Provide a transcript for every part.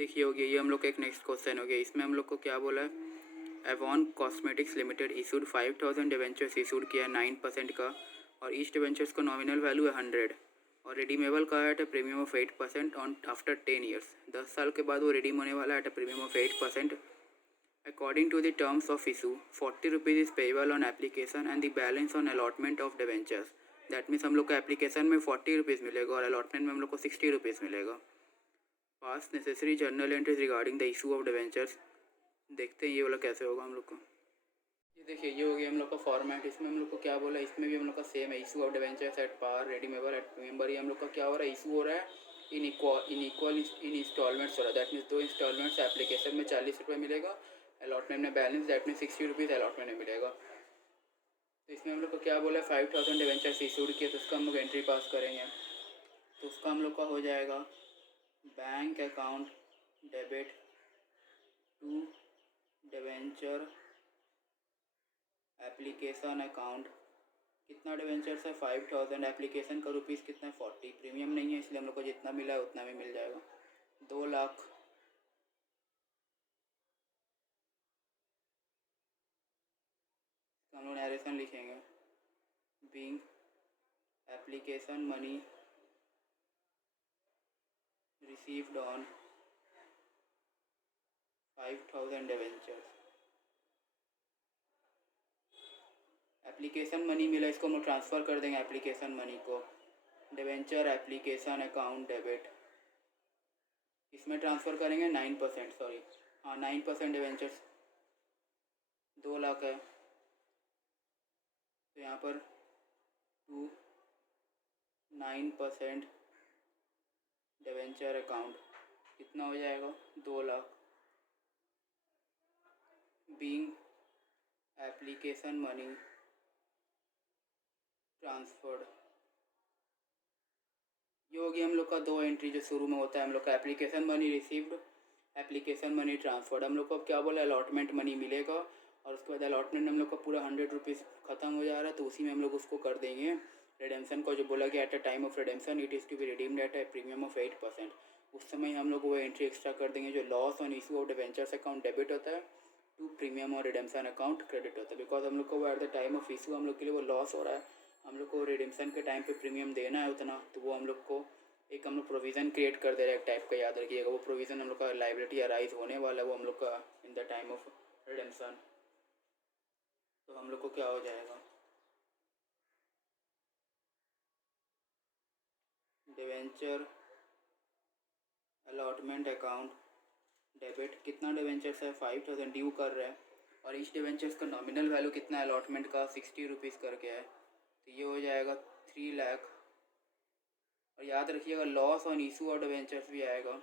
देखिए हो गया, ये हम लोग का एक नेक्स्ट क्वेश्चन हो गया। इसमें हम लोग को क्या बोला है, Avon cosmetics limited issued 5000 debentures issued किया है 9% का, और ईच डिवेंचर्स का नॉमिनल वैल्यू है 100, और रिडीमेबल का है at a premium of 8% on after 10 years. 10 साल के बाद वो रिडीम होने वाला है at a premium of 8%। According to the terms of issue 40 rupees is payable on application and the balance on allotment of debentures. That means हम लोग को एप्लीकेशन में 40 रुपीज़ मिलेगा और अलॉटमेंट में हम लोग को 60 रुपीज़ मिलेगा। पास necessary journal entries regarding the issue of debentures. देखते हैं ये वाला कैसे होगा हम लोग को। ये देखिए ये हो गया हम लोग का फॉर्मेट। इसमें हम लोग को क्या बोला, इसमें भी हम लोग का सेम है, issue of debentures at par, redeemable at member. ये हम लोग का क्या हो रहा है, इशू हो रहा है इन इंस्टॉलमेंट्स हो रहा है। दैट मीन्स 2 इंस्टॉलमेंट्स एप्लीकेशन में 40 रुपये मिलेगा, अलॉटमेंट में balance that mean 60 rupees allotment में मिलेगा। तो इसमें हम लोग को क्या बोला है, 5000 डिवेंचर्स इशूड किए, तो उसका हम लोग एंट्री पास करेंगे। तो उसका हम लोग का हो जाएगा bank account debit to debenture application account. कितना डिवेंचर्स है, 5000। एप्लीकेशन का रुपीज़ कितना है, 40। प्रीमियम नहीं है इसलिए हम लोग को जितना मिला है उतना में मिल जाएगा, 2 लाख। तो हम लोग नरेशन लिखेंगे, being application money received on 5000 debentures. Application money मिला, इसको हम लोग ट्रांसफ़र कर देंगे एप्लीकेशन मनी को, डिवेंचर एप्लीकेशन अकाउंट डेबिट। इसमें ट्रांसफ़र करेंगे 9%, सॉरी हाँ 9% डिवेंचर्स 2 लाख है, तो यहाँ पर 9% डिवेंचर अकाउंट कितना हो जाएगा, 2 lakh. Being application money transferred. ये होगी हम लोग का 2 एंट्री जो शुरू में होता है हम लोग का, application money received, application money transferred. हम लोग को अब क्या बोला, अलॉटमेंट मनी मिलेगा, और उसके बाद अलॉटमेंट हम लोग का पूरा 100 रुपीज़ ख़त्म हो जा रहा है, तो उसी में हम लोग उसको कर देंगे रिडेम्पशन को, जो बोला गया at a time of redemption it is to be redeemed at a premium of 8%। उस समय हम लोग वो एंट्री एक्स्ट्रा कर देंगे, जो loss on issue of debentures account debit होता है टू प्रीमियम और रिडेम्पशन अकाउंट क्रेडिट होता है। बिकॉज हम लोग को वो at the time of issue हम लोग के लिए वो लॉस हो रहा है, हम लोग को रिडेम्पशन के टाइम पे प्रीमियम देना है उतना, तो वो हम लोग को एक हम लोग प्रोविज़न क्रिएट कर दे रहे हैं एक टाइप का, याद रखिएगा। वो प्रोविज़न हम लोग का लाइबिलिटी अराइज होने वाला है, वो हम लोग का in the time of redemption. तो हम लोग को क्या हो जाएगा, डिवेंचर अलॉटमेंट अकाउंट डेबिट। कितना डिवेंचर्स है, 5000 ड्यू कर रहे हैं, और ईच डिवेंचर्स का नॉमिनल वैल्यू कितना है अलॉटमेंट का, 60 रुपीज़ करके है, तो ये हो जाएगा 3 लाख। और याद रखिएगा loss on issue of debentures भी आएगा,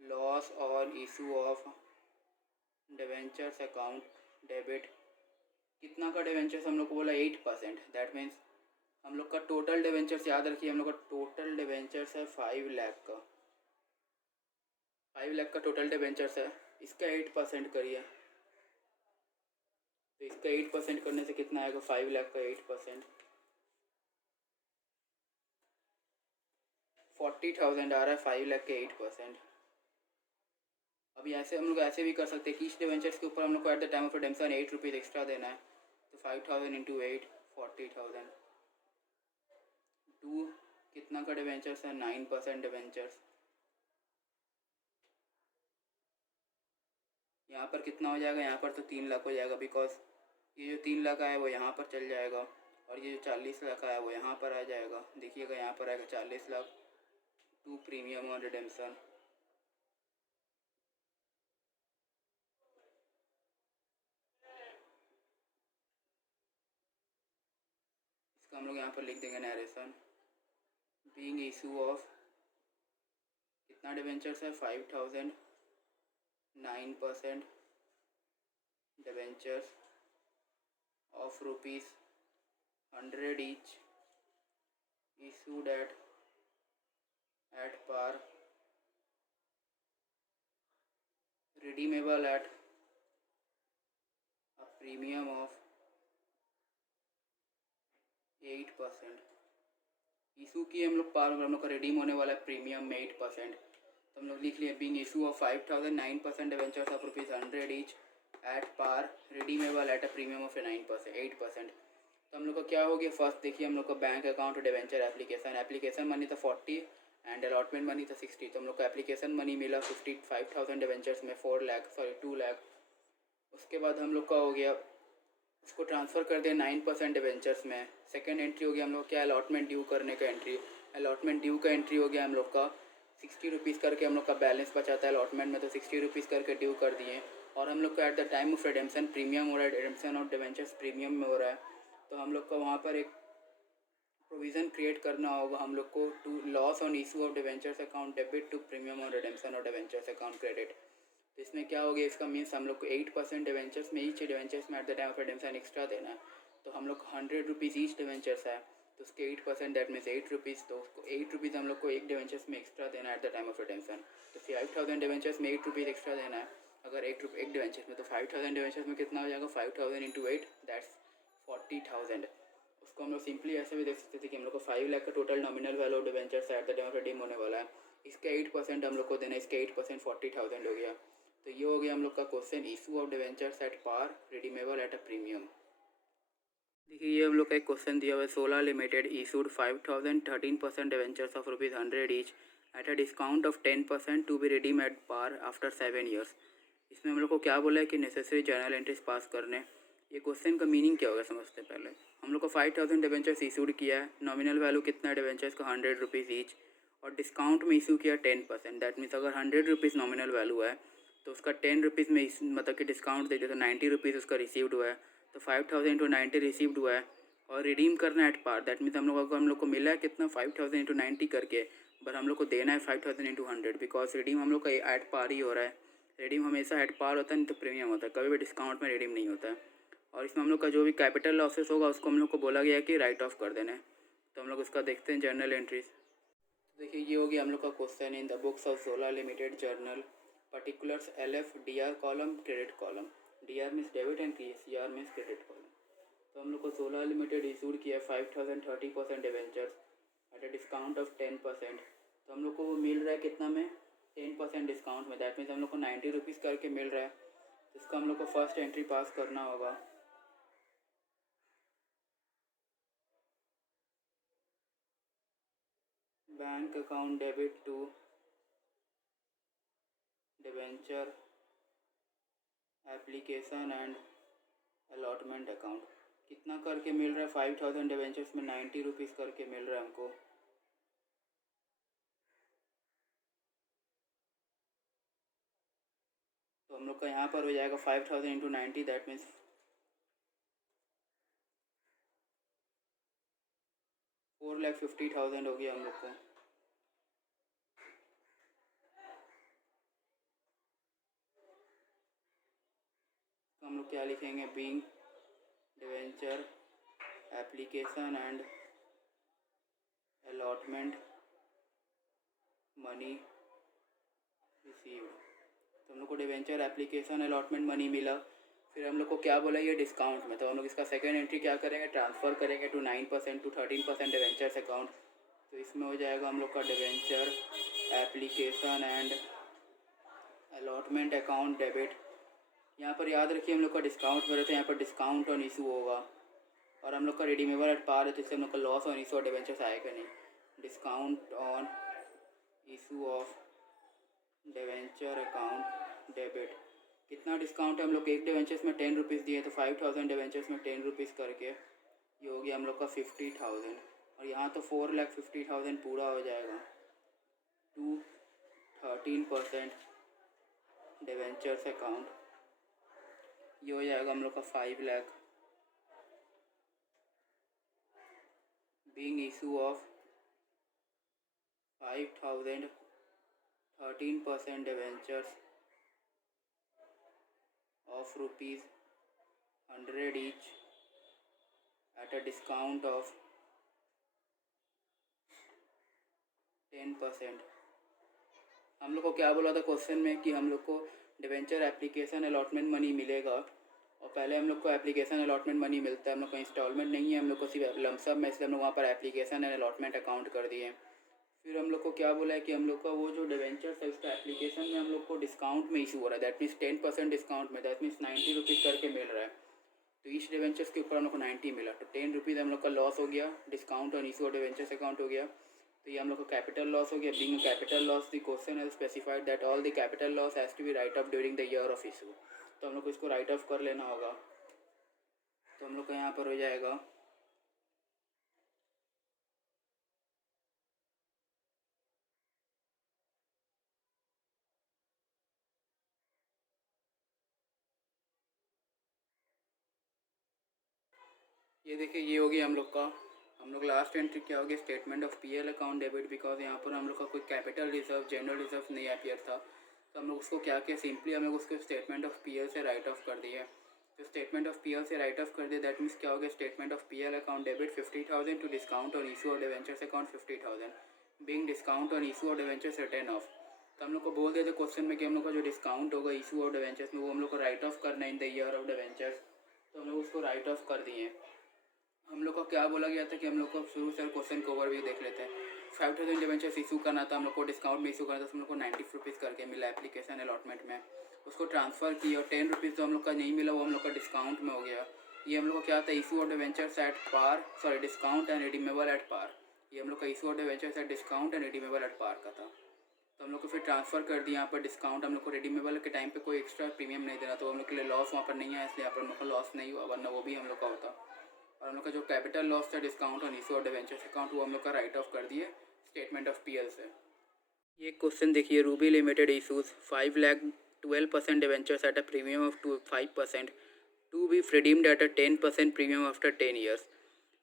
loss on issue of debentures account debit. कितना का डिवेंचर्स हम लोग को बोला, 8%। दैट मीन्स हम लोग का टोटल डिवेंचर्स, याद रखिए हम लोग का टोटल डिवेंचर्स है 5 लाख का, 5 लाख का टोटल डिवेंचर्स है। इसका 8% करिए, तो इसका 8% करने से कितना आएगा, 5 लाख का 8% 40,000 आ रहा है, 5 लाख के 8%। अभी ऐसे हम लोग ऐसे भी कर सकते हैं कि इस डिवेंचर्स के ऊपर हम लोग को at the time of redemption 8 rupees extra देना है, तो 5000 इंटू 8 40,000 टू कितना का डिवेंचर्स है, 9% डिवेंचर्स। यहाँ पर कितना हो जाएगा, यहाँ पर तो 3 लाख हो जाएगा, बिकॉज ये जो 3 लाख आया वो यहाँ पर चल जाएगा, और ये जो 40 लाख आया वो यहाँ पर आ जाएगा। देखिएगा यहाँ पर आएगा 40 लाख टू प्रीमियम और रिडेम्पशन। इसका हम लोग यहाँ पर लिख देंगे नरेशन, बीइंग इशू ऑफ कितना डिवेंचर्स है, 5000, 9% debentures of ₹100 each issued at par, redeemable at a premium of 8%। Issue की हम लोग पार, हम लोग का रिडीम होने वाला है प्रीमियम में 8%। तो तो हम लोग लिख लिए being issue of 5,000 9% debentures of ₹100 each at par redeemable at a premium of 8%। तो हम लोग का क्या हो गया, फर्स्ट देखिए हम लोग का bank account debenture application money था 40 एंड अलॉटमेंट मनी था 60। तो हम लोग को एप्लीकेशन मनी मिला 55,000 डिवेंचर्स में 2 लाख। उसके बाद हम लोग का हो गया, उसको ट्रांसफ़र कर दिया 9% डिवेंचर्स में। सेकंड एंट्री हो गया हम लोग क्या, अलॉटमेंट ड्यू करने का एंट्री। अलॉटमेंट ड्यू का एंट्री हो गया हम लोग का 60 रुपीज़ करके हम लोग का बैलेंस बचाता है अलॉटमेंट में, तो 60 रुपीज़ करके ड्यू कर दिए। और हम लोग का at the time of redemption premium हो रहा है, रिडेम्पशन ऑफ डिवेंचर्स प्रीमियम में हो रहा है। तो हम लोग का वहाँ पर एक प्रोविज़न क्रिएट करना होगा हम लोग को, to loss on issue of debentures account debit to premium on redemption of debentures account credit. तो इसमें क्या हो गया, इसका मीन्स हम लोग को 8% डिवेंचर्स में, ईच डिवेंचर्स में at the time of redemption extra देना है। तो हम लोग 100 रुपीज़ ईच डिवेंचर्स है, तो उसके 8% दैट मीन्स 8 रुपीज़। तो उसको 8 रुपीज़ हम लोग को एक डिवेंचर्स में एक्स्ट्रा देना है at the time of redemption. तो 5,000 डिवेंचर्स में 8 रुपीज़ एक्स्ट्रा देना है अगर एक डिवेंचर्स में, तो 5,000 डिवेंचर्स में कितना हो जाएगा, 5,000 इंटू 8 दैट्स 40,000। उसको हम लोग सिंपली ऐसे भी देख सकते थे कि हम लोग को 5 लाख का total nominal value of debentures at the time of redeem होने वाला है। इसका 8% हम लोग को देना है, इसके 8% 40,000 हो गया। तो ये हो गया हम लोग का question, issue of debentures at par redeemable at a premium. देखिए ये हम लोग का एक क्वेश्चन दिया हुआ है, solar limited issued 5,000 13% debentures of ₹100 each at a discount of 10% to be redeem at par after 7 years. इसमें हम लोग को क्या बोला है कि नेसेसरी जर्नल एंट्रीज पास करने। ये क्वेश्चन का मीनिंग क्या होगा समझते हैं पहले। हम लोग को 5,000 डिवेंचर्स इशूड किया है, नॉमिनल वैल्यू कितना है डिवेंचर्स का, 100 रुपीज़ ईच, और डिस्काउंट में इशू किया 10%। दैट मीन्स अगर 100 रुपीज़ नॉमिनल वैल्यू है तो उसका 10 रुपीज़ में मतलब कि डिस्काउंट दे दिया, तो 90 रुपीज़ उसका रिसीव्ड हुआ है। तो 5,000 इंटू 90 रिसीव्ड हुआ है, और रिडीम करना है एट पार। दैट मीन्स हम लोग को मिला है कितना, 5,000 इंटू 90 करके, बट हम लोग को देना है 5,000 इंटू 100, बिकॉज रिडीम हम लोग का एट पार ही हो रहा है। रिडीम हमेशा एट पार होता है, नहीं तो प्रीमियम होता है, कभी भी डिस्काउंट में रिडीम नहीं होता है। और इसमें हम लोग का जो भी कैपिटल लॉसेस होगा उसको हम लोग को बोला गया है कि राइट ऑफ कर देना है। तो हम लोग उसका देखते हैं जर्नल एंट्रीज। देखिए ये हो गया हम लोग का question, in the books of solar limited journal particulars LF DR column credit column. DR means debit and CR means credit column. तो हम लोग को सोलर लिमिटेड इशूड किया 5,000 30% debentures at a discount of 10%। तो हम लोग को वो मिल रहा है कितना में, 10% डिस्काउंट में। दैट मीन्स हम लोग को 90 रुपीज़ करके मिल रहा है। तो इसका हम लोग को फर्स्ट एंट्री पास करना होगा। Bank account debit to debenture application and allotment account. कितना करके मिल रहा है, 5,000 डिवेंचर्स में 90 रुपीज़ करके मिल रहा है हमको। तो हम लोग का यहाँ पर हो जाएगा 5,000 इंटू 90, दैट मीन्स 4,50,000 हो गया हम लोग को। तो हम लोग क्या लिखेंगे, being debenture application and allotment money received. तो हम लोग को डिवेंचर एप्लीकेशन अलॉटमेंट मनी मिला। फिर हम लोग को क्या बोला, ये डिस्काउंट में। तो हम लोग इसका सेकेंड एंट्री क्या करेंगे, ट्रांसफ़र करेंगे टू 9% टू 13% डिवेंचर्स अकाउंट। तो इसमें हो जाएगा हम लोग का debenture application and allotment account debit. यहाँ पर याद रखिए हम लोग का डिस्काउंट में रहता है, यहाँ पर डिस्काउंट ऑन इशू होगा, और हम लोग का रिडीमेबल एट पार है, तो इससे हम लोग का लॉस ऑन इशू और डिवेंचर्स आएगा नहीं। Discount on issue of debenture account debit. कितना डिस्काउंट है, हम लोग एक डिवेंचर्स में 10 रुपीज़ दिए, तो 5,000 डिवेंचर्स में 10 रुपीज़ करके ये हो गया हम लोग का 50,000। और यहाँ तो 4,50,000 पूरा हो जाएगा टू 13% डिवेंचर्स अकाउंट। ये हो जाएगा हम लोग का 5 lakh. Being issue of 5,000 13% debentures of ₹100 each at a discount of 10%। हम लोग को क्या बोला था क्वेश्चन में कि हम लोग को डिवेंचर एप्लीकेशन अलॉटमेंट मनी मिलेगा, और पहले हम लोग को एप्लीकेशन अलॉटमेंट मनी मिलता है, हम लोग को इंस्टॉलमेंट नहीं है, हम लोग को सिर्फ लमसम में, इसलिए हम लोग वहाँ पर एप्लीकेशन एंड अलॉटमेंट अकाउंट कर दिए। फिर हम लोग को क्या बोला है कि हम लोग का वो जो डिवेंचर्स है उसका एप्लीकेशन में हम लोग को डिस्काउंट में इशू हो रहा है, दैट मीन्स 10% डिस्काउंट में, दैट मीन्स 90 रुपीज़ करके मिल रहा है। तो ईच डिवेंचर्स के ऊपर हम लोग को 90 मिला, तो 10 रुपीज़ हम लोग का लॉस हो गया, डिस्काउंट ऑन इशू और डिवेंचर्स अकाउंट हो गया। तो ये हम लोग का कैपिटल लॉस हो गया। Being capital loss the question has specified that all the capital loss has to be write off during the year of issue. तो हम लोग को इसको राइट ऑफ कर लेना होगा। तो हम लोग का यहाँ पर हो जाएगा ये देखिए, ये होगी हम लोग का, हम लोग लास्ट एंट्री क्या होगी, statement of PL account debit, because यहाँ पर हम लोग का कोई कैपिटल रिजर्व जनरल रिजर्व नहीं अपियर था। तो हम लोग उसको क्या किया, सिंपली हम लोग उसको स्टेटमेंट ऑफ पीएल से राइट ऑफ कर दिए। तो स्टेटमेंट ऑफ पीएल से राइट ऑफ कर दिए, दैट मीन्स क्या हो गया, statement of PL account debit 50,000 to discount on issue और debentures account 50,000 being discount on issue और डिवेंचर्स रिटर्न ऑफ। तो हम लोग को बोल देते क्वेश्चन में कि हम लोग का जो डिस्काउंट होगा इशू और डिवेंचर्स में वो हम लोग को राइट ऑफ करना in the year of debentures. तो हम लोग उसको राइट ऑफ कर दिए। हम लोग को क्या बोला गया था कि हम लोग को शुरू से क्वेश्चन को ओवरव्यू देख लेते हैं। 5,000 डिवेंचर्स इशू करना था हम लोग को, डिस्काउंट में इशू करना था, तो हम लोग को 90 रुपीज़ करके मिला एप्लीकेशन अलॉटमेंट में। उसको ट्रांसफ़र किया और 10 रुपीज़ जो हम लोग का नहीं मिला वो हम लोग का डिस्काउंट में हो गया। ये हम लोग को क्या था, इशू और debentures at par, sorry discount and redeemable at par. ये हम लोग का इशू और debentures at discount and redeemable at par का था। तो हम लोग को फिर ट्रांसफ़र कर दिया। यहाँ पर डिस्काउंट हम लोग को रिडीमेबल के टाइम पे कोई एक्स्ट्रा प्रीमियम नहीं देना, तो हम लोग के लिए लॉस वहाँ पर नहीं आया, इसलिए यहाँ पर हम लोग का लॉस नहीं हुआ, वरना वो भी हम लोग का होता। और हम लोग का जो कैपिटल लॉस था डिस्काउंट ऑन इशू और डिवेंचर्स अकाउंट वो हम लोग का राइट ऑफ कर दिए स्टेटमेंट ऑफ पीएल से। ये क्वेश्चन देखिए, Ruby limited issues 5,12% debentures at a premium of 5% to be redeemed at a 10% premium after 10 years.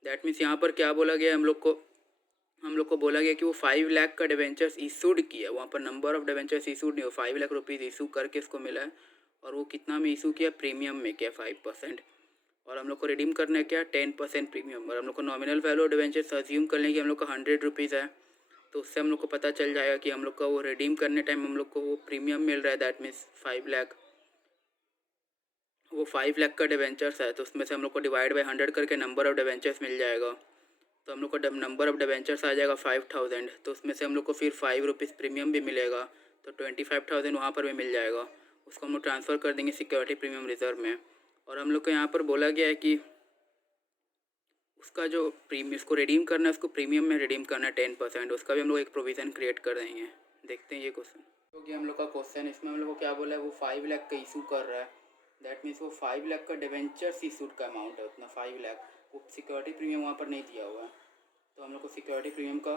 That means यहाँ पर क्या बोला गया, हम लोग को बोला गया कि वो 5 लाख का डिवेंचर्स इशूड किया, वहाँ पर नंबर ऑफ डिवेंचर्स इशूड नहीं हो, 5 लाख रुपीज़ इशू करके इसको मिला है। और वो कितना में इशू किया, प्रीमियम में किया 5%। और हम लोग को रिडीम करना है क्या, 10% प्रीमियम। और हम लोग को nominal value of debentures assume कर लें कि हम लोग का 100 रुपीज़ है, तो उससे हम लोग को पता चल जाएगा कि हम लोग का वो रिडीम करने टाइम हम लोग को वो प्रीमियम मिल रहा है, दैट मीन्स 5 लाख। वो 5 लाख का डिवेंचर्स है, तो उसमें से हम लोग को डिवाइड बाई 100 करके नंबर ऑफ डिवेंचर्स मिल जाएगा। तो हम लोग को नंबर ऑफ डिवेंचर्स आ जाएगा 5,000, तो उसमें से हम लोग को फिर 5 रुपीज़ प्रीमियम भी मिलेगा, तो 25,000 वहाँ पर भी मिल जाएगा। उसको हम लोग ट्रांसफ़र कर देंगे सिक्योरिटी प्रीमियम रिजर्व में। और हम लोग को यहाँ पर बोला गया है कि उसका जो प्रीमियम इसको रिडीम करना है, उसको प्रीमियम में रिडीम करना है 10%, उसका भी हम लोग एक प्रोविज़न क्रिएट कर देंगे। देखते हैं ये क्वेश्चन, क्योंकि हम लोग का क्वेश्चन इसमें हम लोग को क्या बोला है, वो 5 लाख का इशू कर रहा है, दैट मीन्स वो 5 लाख का डिवेंचर्स इशूड का अमाउंट है उतना 5 लाख, वो सिक्योरिटी प्रीमियम वहाँ पर नहीं दिया हुआ है। तो हम लोग को सिक्योरिटी प्रीमियम का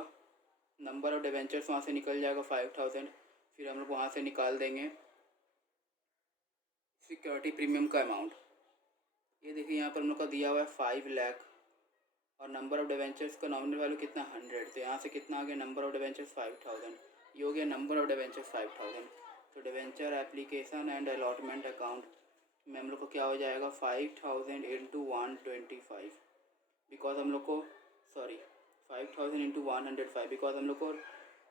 नंबर ऑफ डिवेंचर्स वहाँ से निकल जाएगा 5,000, फिर हम लोग वहाँ से निकाल देंगे सिक्योरिटी प्रीमियम का अमाउंट। ये देखिए यहाँ पर हम लोग का दिया हुआ है 5 लाख और नंबर ऑफ डिवेंचर्स का नॉमिनल वैल्यू कितना 100, तो यहाँ से कितना आ गया, नंबर ऑफ डिवेंचर्स 5,000, ये हो गया नंबर ऑफ डिवेंचर्स 5,000। तो debenture application and allotment account में हम लोग को क्या हो जाएगा, 5,000 इंटू 125, बिकॉज हम लोग को 5,000 इंटू 105, बिकॉज हम लोग को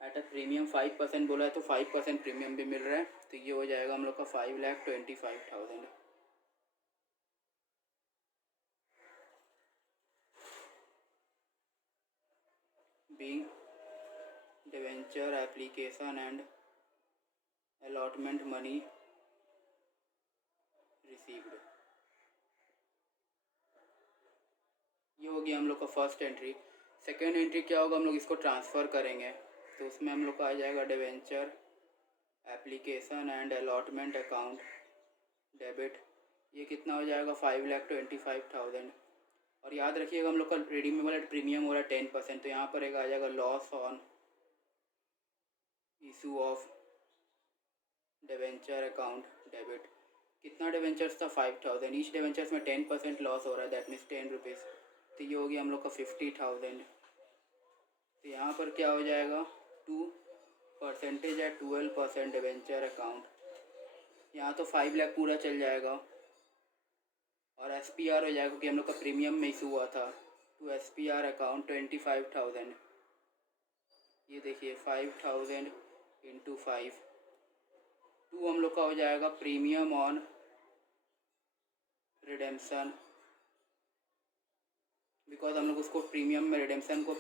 एट अ प्रीमियम 5% बोला है, तो 5% प्रीमियम भी मिल रहा है, तो ये हो जाएगा हम लोग का 5,25,000। Being debenture application and allotment money received, ये हो गया हम लोग का फर्स्ट एंट्री। सेकेंड एंट्री क्या होगा, हम लोग इसको ट्रांसफ़र करेंगे, तो उसमें हम लोग का आ जाएगा debenture application and allotment account debit, ये कितना हो जाएगा 5,25,000। और याद रखिएगा हम लोग का रिडीमेबल एट प्रीमियम हो रहा है 10%, तो यहाँ पर एक आ जाएगा loss on issue of debenture account debit. कितना डिवेंचर्स था, 5,000, ईच डिवेंचर्स में 10% लॉस हो रहा है, दैट मीन्स 10 रुपीज़, तो ये हो गया हम लोग का 50,000। तो यहाँ पर क्या हो जाएगा, 2% है 12% डिवेंचर अकाउंट, यहाँ तो 5 लाख पूरा चल जाएगा और SPR हो जाएगा क्योंकि हम लोग का प्रीमियम में इशू हुआ था, तो SPR अकाउंट 25,000, ये देखिए 5,000 इंटू 5, 2 हम लोग का हो जाएगा प्रीमियम ऑन रिडेम्पशन, बिकॉज हम लोग उसको प्रीमियम में रिडेम्पशन को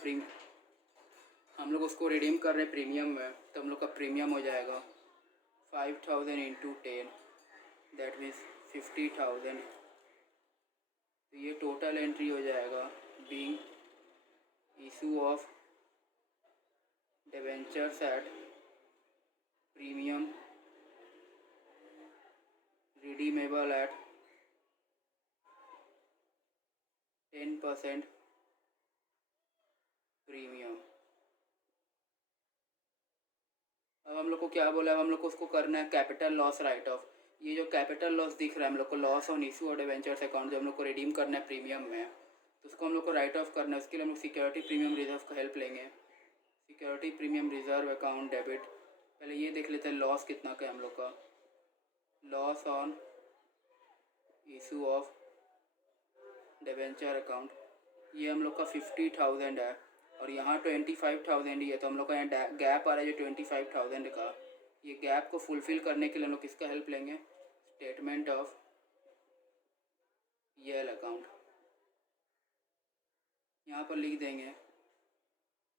हम लोग उसको रिडीम कर रहे हैं प्रीमियम में, तो हम लोग का प्रीमियम हो जाएगा 5000 इंटू 10, दैट मीन्स 50,000। तो ये टोटल एंट्री हो जाएगा being issue of debentures at premium redeemable eight 10% premium. अब हम लोग को क्या बोला है, हम लोग को उसको करना है कैपिटल लॉस राइट ऑफ। ये जो कैपिटल लॉस दिख रहा है हम लोग को, लॉस ऑन इशू और डिबेंचर्स अकाउंट, जो हम लोग को रिडीम करना है प्रीमियम में, तो उसको हम लोग को राइट ऑफ करना है। उसके लिए हम लोग सिक्योरिटी प्रीमियम रिजर्व का हेल्प लेंगे। Security premium reserve account debit, पहले ये देख लेते हैं लॉस कितना का है हम लोग का। Loss on issue of debenture account, ये हम लोग का 50,000 है और यहाँ 25,000 ही है, तो हम लोग का यहाँ गैप आ रहा है जो 25,000 का। ये गैप को फुलफ़िल करने के लिए हम लोग किसका हेल्प लेंगे, स्टेटमेंट ऑफ पीएल अकाउंट। यहाँ पर लिख देंगे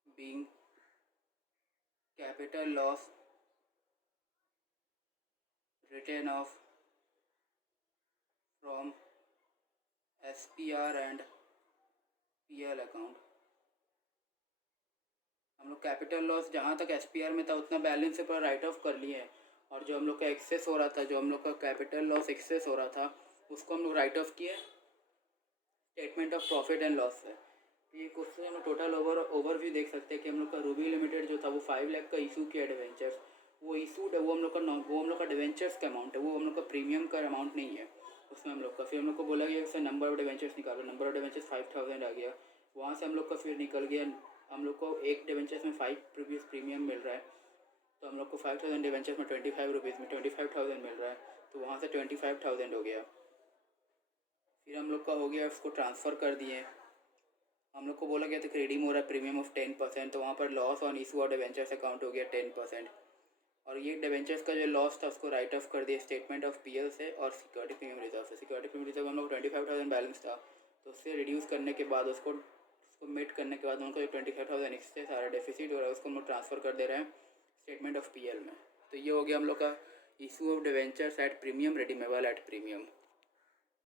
being capital loss return of from SPR and PL account. हम लोग कैपिटल लॉस जहाँ तक SPR में था उतना बैलेंस से पूरा राइट ऑफ कर लिए हैं, और जो हम लोग का एक्सेस हो रहा था, जो हम लोग का कैपिटल लॉस एक्सेस हो रहा था, उसको हम लोग राइट ऑफ किए statement of profit and loss से। ये क्वेश्चन हम लोग टोटल ओवरव्यू देख सकते हैं कि हम लोग का रूबी लिमिटेड जो था वो 5 लाख का इशू किया डिवेंचर्स, वो इशूड है, वो हम लोग का डिवेंचर्स का अमाउंट है, वो हम लोग का प्रीमियम का अमाउंट नहीं है उसमें हम लोग का। फिर हम लोग को बोला गया कि नंबर ऑफ डिवेंचर्स निकालो, नंबर ऑफ डिवेंचर्स 5000 आ गया। वहाँ से हम लोग का फिर निकल गया, हम लोग को एक डिवेंचर्स में 5 रुपीज़ प्रीमियम मिल रहा है, तो हम लोग को 5000 डिवेंचर्स में 25 रुपीज़ में 25,000 मिल रहा है, तो वहाँ से 25,000 हो गया। फिर हम लोग का हो गया, उसको ट्रांसफ़र कर दिए। हम लोग को बोला गया था कि रिडीम हो रहा है प्रीमियम ऑफ 10%, तो वहाँ पर लॉस ऑन इशू और डिवेंचर्स अकाउंट हो गया 10%, और ये डिवेंचर्स का जो लॉस था उसको राइट ऑफ कर दिया स्टेटमेंट ऑफ PL से और सिक्योरिटी प्रीमियम रिजर्व से। सिक्योरिटी प्रीमियम रिजर्व हम लोग 25,000 बैलेंस था, तो उससे रिड्यूस करने के बाद उसको मेट करने के बाद उनको जो 25,000 इससे सारा डेफिसिट हो रहा है उसको हम लोग ट्रांसफ़र कर दे रहे हैं स्टेटमेंट ऑफ PL में। तो ये हो गया हम लोग का issue of debentures at premium redeemable at premium.